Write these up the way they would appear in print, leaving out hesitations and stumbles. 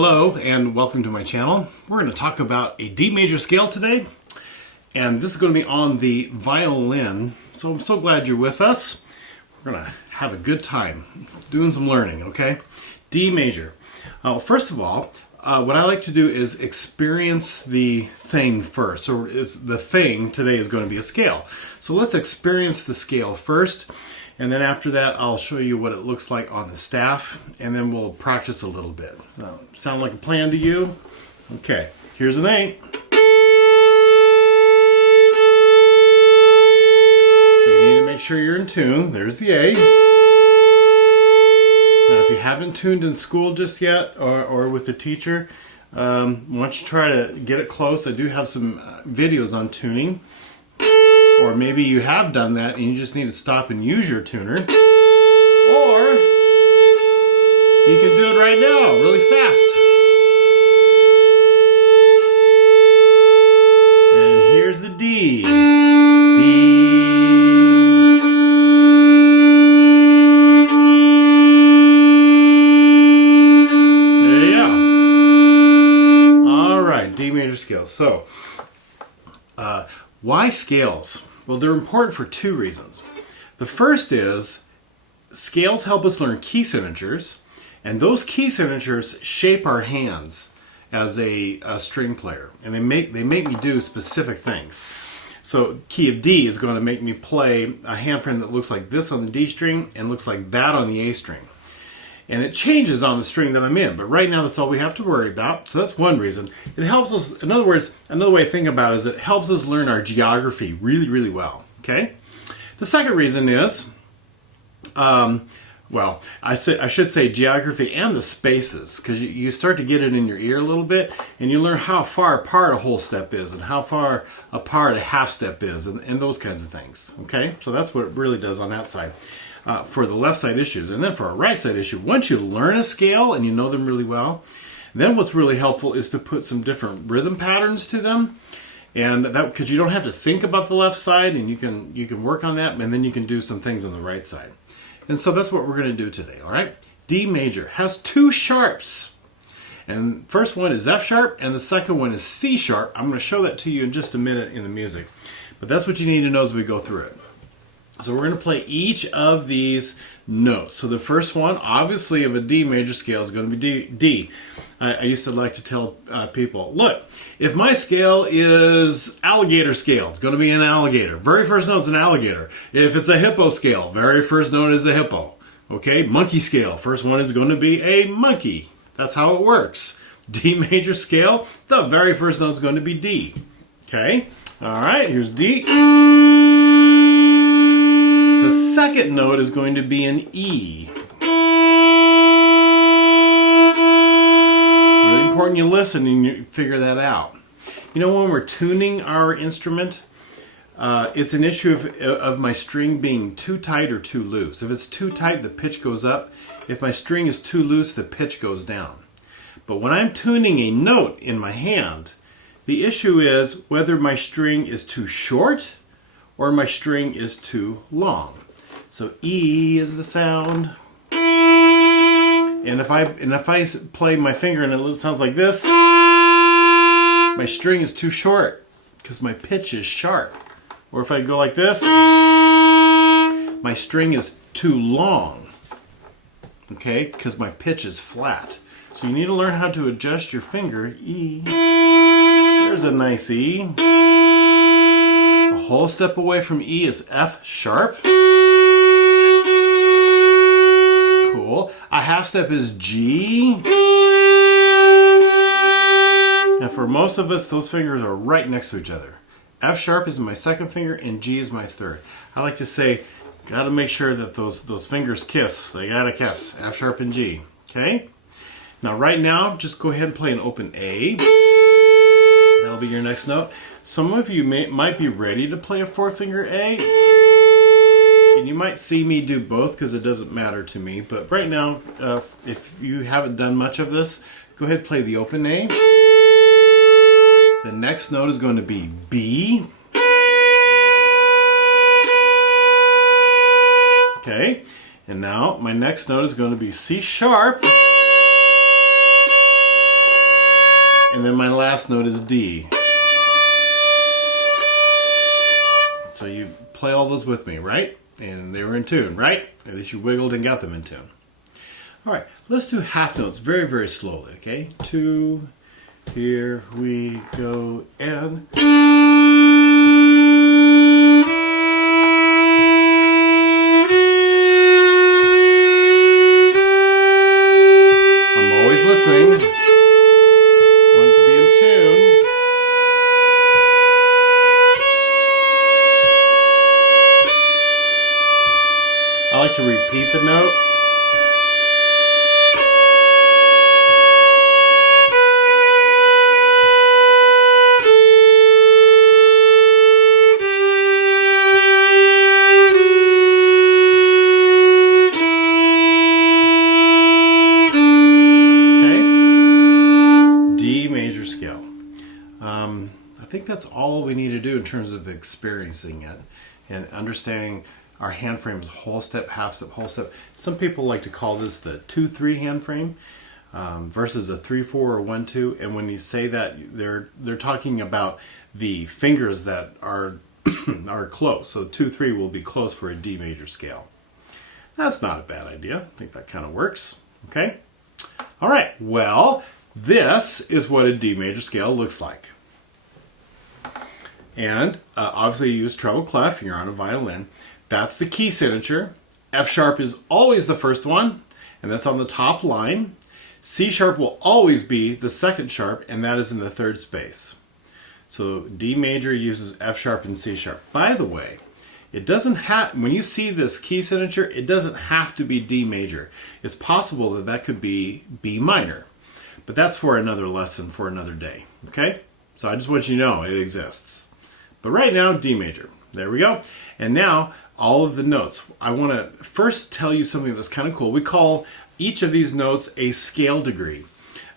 Hello and welcome to my channel. We're going to talk about a D major scale today, and this is going to be on the violin. So I'm so glad you're with us. We're going to have a good time doing some learning, okay? D major. First of all, what I like to do is experience the thing first. So the thing today is going to be a scale. So let's experience the scale first. And then after that, I'll show you what it looks like on the staff, and then we'll practice a little bit. Sound like a plan to you? Okay, here's an A. So you need to make sure you're in tune. There's the A. Now, if you haven't tuned in school just yet, or with the teacher, why don't you try to get it close? I do have some videos on tuning. Or maybe you have done that and you just need to stop and use your tuner. Or you can do it right now, really fast. And here's the D. D. There you go. All right, D major scales. So, why scales? Well, they're important for two reasons. The first is scales help us learn key signatures, and those key signatures shape our hands as a string player, and they make me do specific things. So key of D is going to make me play a hand frame that looks like this on the D string and looks like that on the A string. And it changes on the string that I'm in, but right now that's all we have to worry about. So that's one reason. It helps us, in other words, another way to think about it is it helps us learn our geography really, really well, okay? The second reason is, well, I should say geography and the spaces, because you start to get it in your ear a little bit, and you learn how far apart a whole step is, and how far apart a half step is, and those kinds of things, okay? So that's what it really does on that side. For the left side issues. And then for a right side issue, once you learn a scale and you know them really well, then what's really helpful is to put some different rhythm patterns to them. And that, because you don't have to think about the left side, and you can work on that, and then you can do some things on the right side. And so that's what we're going to do today, all right? D major has two sharps. And first one is F sharp, and the second one is C sharp. I'm going to show that to you in just a minute in the music. But that's what you need to know as we go through it. So we're going to play each of these notes. So the first one, obviously, of a D major scale is going to be D. I used to like to tell people, look, if my scale is alligator scale, it's going to be an alligator. Very first note's an alligator. If it's a hippo scale, very first note is a hippo. Okay, monkey scale, first one is going to be a monkey. That's how it works. D major scale, the very first note is going to be D. Okay, all right, here's D. The second note is going to be an E. It's really important you listen and you figure that out. You know, when we're tuning our instrument, it's an issue of my string being too tight or too loose. If it's too tight, the pitch goes up. If my string is too loose, the pitch goes down. But when I'm tuning a note in my hand, the issue is whether my string is too short or my string is too long. So E is the sound. And if I play my finger and it sounds like this, my string is too short because my pitch is sharp. Or if I go like this, my string is too long, okay, because my pitch is flat. So you need to learn how to adjust your finger. E. There's a nice E. A whole step away from E is F sharp. Cool. A half step is G. And for most of us, those fingers are right next to each other. F sharp is my second finger and G is my third. I like to say, gotta make sure that those fingers kiss. They gotta kiss. F sharp and G. Okay? Now right now, just go ahead and play an open A. That'll be your next note. Some of you might be ready to play a fourth finger A. And you might see me do both because it doesn't matter to me. But right now, if you haven't done much of this, go ahead and play the open A. The next note is going to be B. Okay, and now my next note is going to be C sharp. And then my last note is D. So you play all those with me, right? And they were in tune, right? At least you wiggled and got them in tune. All right, let's do half notes very, very slowly, okay? 2, here we go, and... I'm always listening. Want it to be in tune. I like to repeat the note. I think that's all we need to do in terms of experiencing it and understanding our hand frame is whole step, half step, whole step. Some people like to call this the 2-3 hand frame versus a 3-4 or 1-2. And when you say that, they're talking about the fingers that are are close. So 2-3 will be close for a D major scale. That's not a bad idea. I think that kind of works. Okay. All right. Well, this is what a D major scale looks like. And obviously you use treble clef, you're on a violin. That's the key signature. F sharp is always the first one, and that's on the top line. C sharp will always be the second sharp, and that is in the third space. So D major uses F sharp and C sharp. By the way, it doesn't have, when you see this key signature, it doesn't have to be D major. It's possible that that could be B minor, but that's for another lesson, for another day, okay? So I just want you to know it exists. But right now, D major. There we go. And now, all of the notes. I want to first tell you something that's kind of cool. We call each of these notes a scale degree.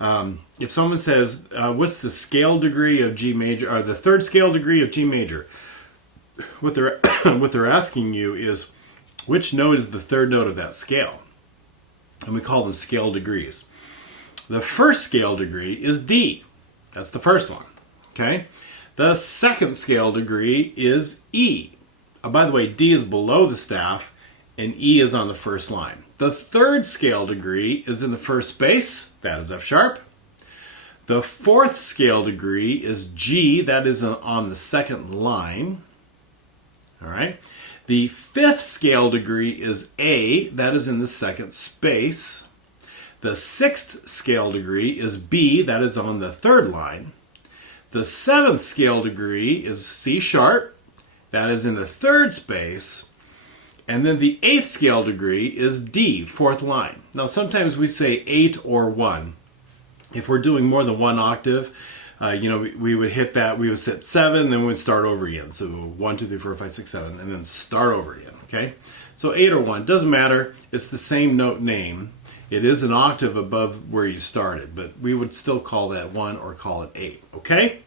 If someone says, what's the scale degree of G major, or the third scale degree of G major? What they're asking you is, which note is the third note of that scale? And we call them scale degrees. The first scale degree is D. That's the first one, okay? The second scale degree is E. By the way, D is below the staff and E is on the first line. The third scale degree is in the first space. That is F sharp. The fourth scale degree is G. That is on the second line. All right. The fifth scale degree is A. That is in the second space. The sixth scale degree is B. That is on the third line. The seventh scale degree is C sharp. That is in the third space. And then the eighth scale degree is D, fourth line. Now sometimes we say 8 or 1. If we're doing more than one octave, we would hit that, we would set 7, then we would start over again. So 1, 2, 3, 4, 5, 6, 7, and then start over again, okay? So 8 or 1, doesn't matter. It's the same note name. It is an octave above where you started, but we would still call that 1 or call it 8, okay?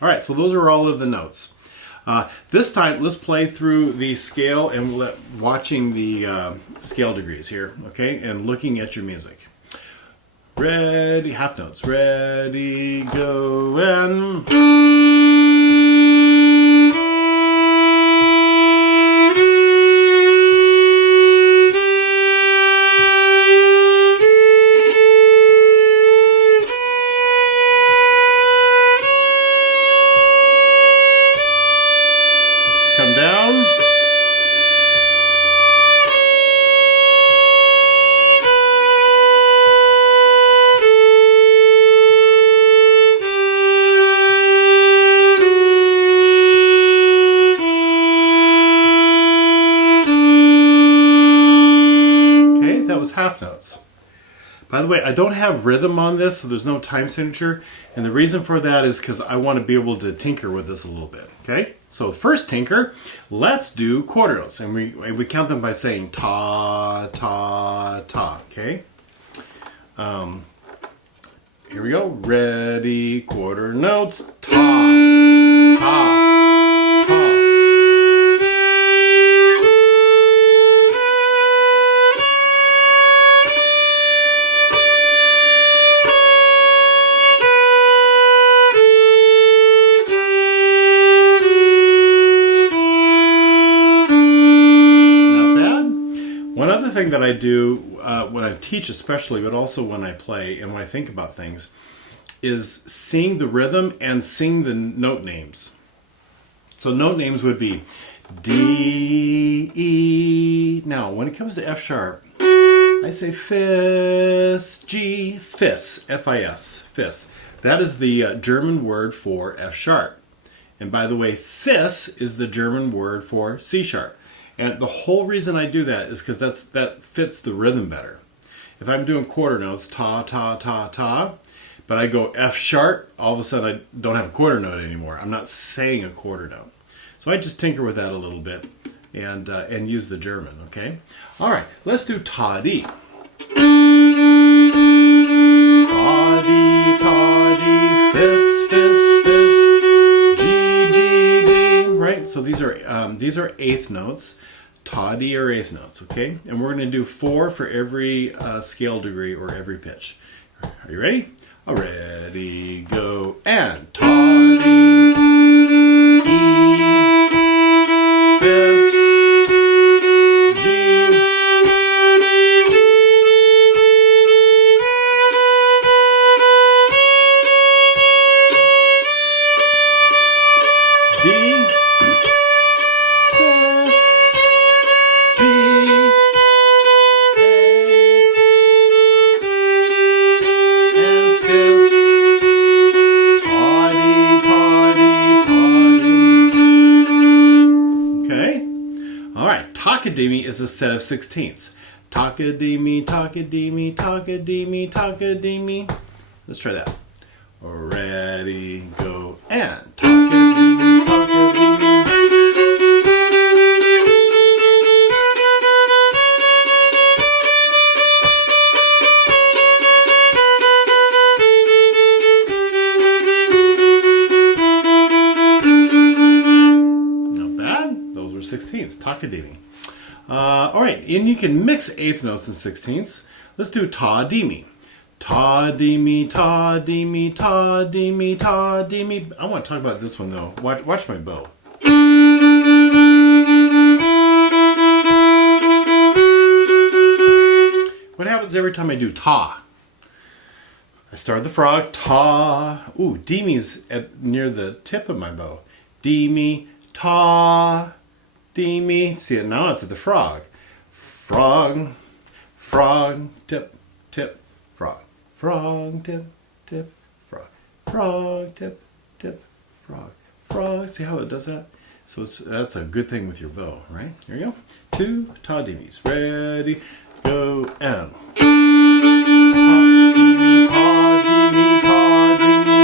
All right, so those are all of the notes. This time, let's play through the scale and watching the scale degrees here, okay? And looking at your music. Ready, half notes. Ready, go, and... Come down. Okay, that was half notes. By the way, I don't have rhythm on this, so there's no time signature. And the reason for that is because I want to be able to tinker with this a little bit. Okay, so first tinker, let's do quarter notes. And we count them by saying ta, ta, ta. Okay, here we go. Ready, quarter notes. Ta, ta. thing that I do when I teach especially, but also when I play and when I think about things, is sing the rhythm and sing the note names. So note names would be D, E. Now, when it comes to F sharp, I say fis, G, fis, F-I-S, fis. That is the German word for F sharp. And by the way, cis is the German word for C sharp. And the whole reason I do that is because that fits the rhythm better. If I'm doing quarter notes, ta, ta, ta, ta, but I go F sharp, all of a sudden I don't have a quarter note anymore. I'm not saying a quarter note. So I just tinker with that a little bit and use the German, okay? All right, let's do ta-dee. Ta-dee, ta-dee, fis, fis, fis, G, G, G, right? So these are eighth notes. Ta-dee are eighth notes, okay? And we're going to do 4 for every scale degree or every pitch. Are you ready? Ready, go, and ta-dee, E, fis, G, D, cis, B, and fis, ta-dee, ta-dee, ta-dee. Okay? All right, Takadimi is a set of sixteenths. Takadimi, takadimi, takadimi, takadimi. Let's try that. Ready, go, and takadimi, takadimi. Not bad. Those were sixteenths. Takadimi. All right, and you can mix eighth notes and sixteenths. Let's do ta-dimi. Ta-dimi, ta-dimi, ta-dimi, ta-dimi. I want to talk about this one though. Watch my bow. What happens every time I do ta? I start the frog, ta. Ooh, dimi's near the tip of my bow. Dimi, ta, dimi. See it now? It's at the frog. Frog, frog, tip, tip, frog. Frog, tip, tip, frog. Frog, tip, tip, frog. Frog. See how it does that? So that's a good thing with your bow, right? Here you go. 2 ta-dimis. Ready, go, and. Ta-dimi, ta-dimi, ta-dimi.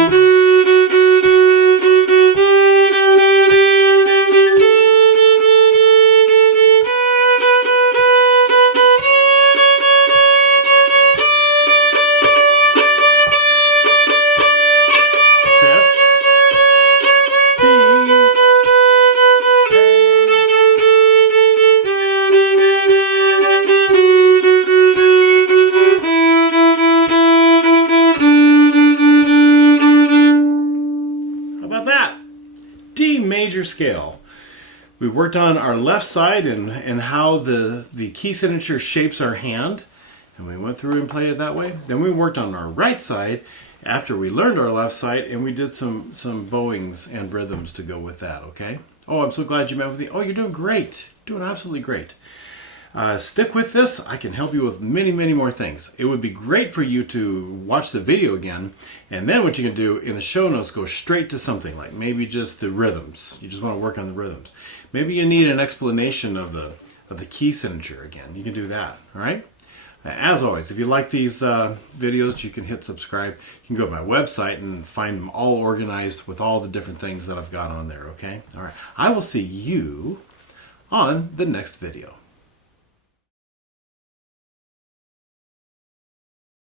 D major scale. We worked on our left side and how the key signature shapes our hand, and we went through and played it that way. Then we worked on our right side after we learned our left side, and we did some bowings and rhythms to go with that, okay? Oh, I'm so glad you met with me. Oh, you're doing great. Doing absolutely great. Stick with this. I can help you with many, many more things. It would be great for you to watch the video again, and then what you can do in the show notes, go straight to something like maybe just the rhythms. You just want to work on the rhythms. Maybe you need an explanation of the key signature again. You can do that, all right? As always, if you like these videos, you can hit subscribe. You can go to my website and find them all organized with all the different things that I've got on there, okay? All right. I will see you on the next video.